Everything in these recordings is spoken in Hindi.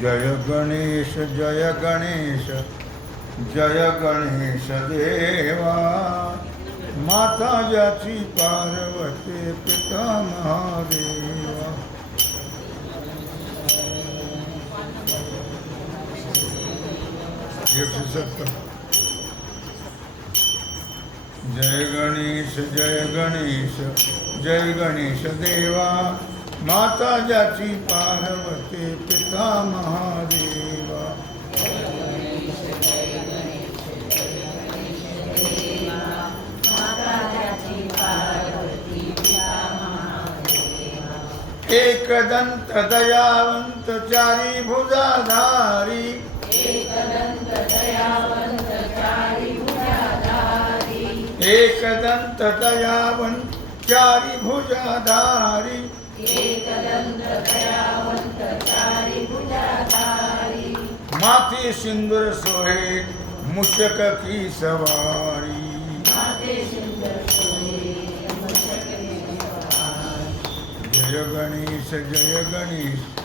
जय गणेश जय गणेश जय गणेश देवा। माता जाची पार्वती पिता महादेवा सत्तर जय गणेश जय गणेश जय गणेश देवा। माता जाची पार्वती पिता महादेवा। एकदंत दयावंत चारी भुजाधारी एकदंत दयावंत चारी भुजाधारी माथे सिंदूर सोहे मुशक की सवारी। जय गणेश जय गणेश।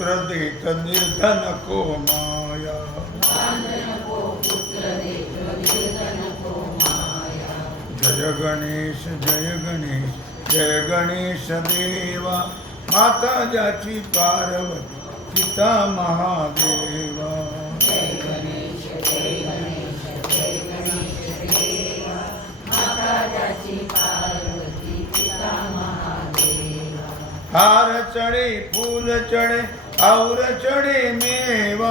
पुत्र देत निर्धन को माया जय गणेश जय गणेश जय गणेश देवा। माता जाची पार्वती पिता महादेवा। हार चढ़े फूल चढ़े और चढ़े मेवा.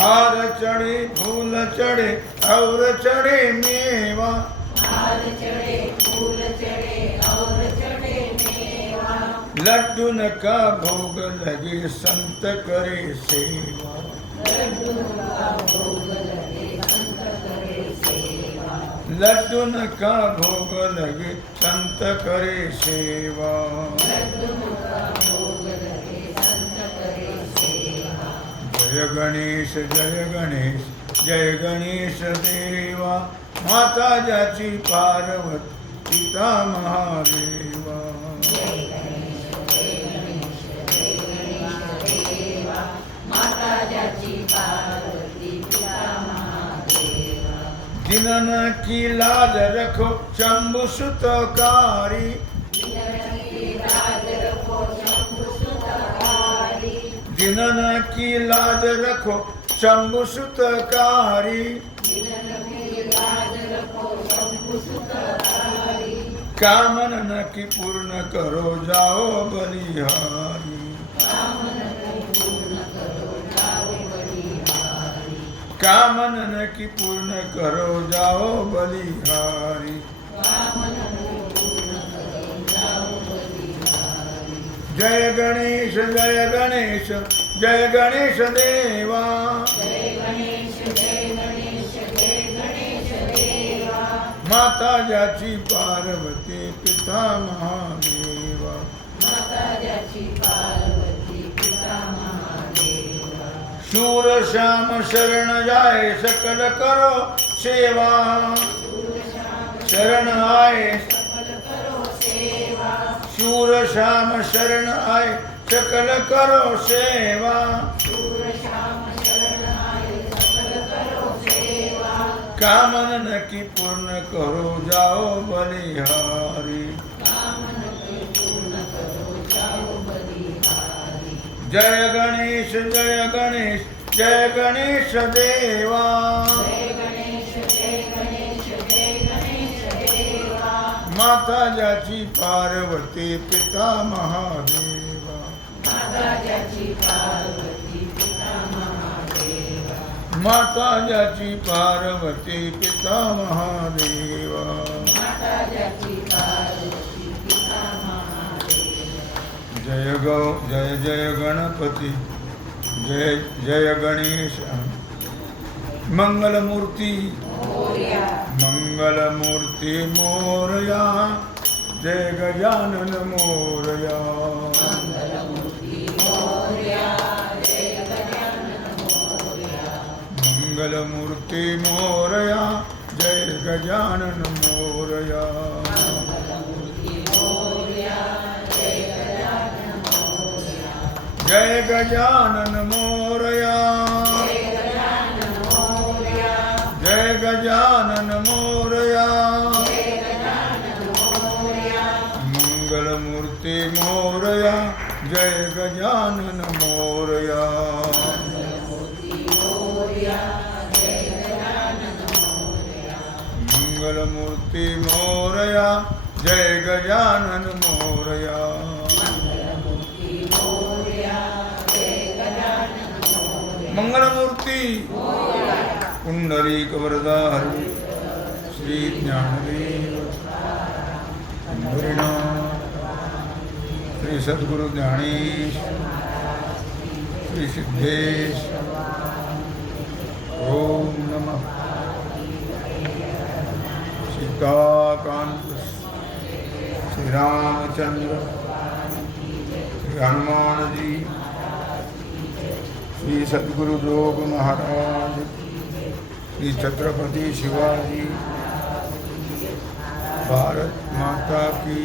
हार चढ़े फूल चढ़े और चढ़े मेवा. लड्डून का भोग लगे संत करे सेवा. लड्डू का भोग लगे संत करे सेवा. जय गणेश जय गणेश जय गणेश देवा. माता ज्याची पार्वती पिता महादेव. जिनन की लाज रखो, शंभु सुतकारी। जिनन की लाज रखो, शंभु सुतकारी। कामन की पूर्ण करो, जाओ बलिहारी। કામન નકી પૂર્ણ કરો, જાઓ બલિહારી. જય ગણેશ જય ગણેશ જય ગણેશ દેવા. માતા જાચી પાર્વતી પિતા મહાદેવા. માતા જાચી પાર્વતી શૂર શ્યામ શરણ જાય, સકલ કરો સેવા. શરણ આય. શૂર શ્યામ શરણ આય, સકલ કરો સેવા. કામન નકી પૂર્ણ કરો, જાઓ બલિહારી. जय गणेश जय गणेश जय गणेश देवा। माता ज्याची पार्वती पिता महादेवा। माता ज्याची पार्वती पिता महादेवा। जय गौ जय जय गणपति जय जय गणेश। मंगलमूर्ति मंगलमूर्ति मोरया जय गजानन मोरया। मंगलमूर्ति मोरया जय गजानन मोरया जय गजानन मोरया जय गजानन मोरया मंगलमूर्ति मोरया जय गजानन मोरया मंगलमूर्ति मोरया जय गजानन मोरया मंगलमूर्ति। पुंडरीक वरदाहरि श्री ज्ञानदेव श्री सद्गुरु ज्ञानेश। श्री सिद्धेश ओम नमः। सीताकांत श्री रामचंद्र श्री हनुमान जी श्री सद्गुरुदेव महाराज श्री छत्रपति शिवाजी भारत माता की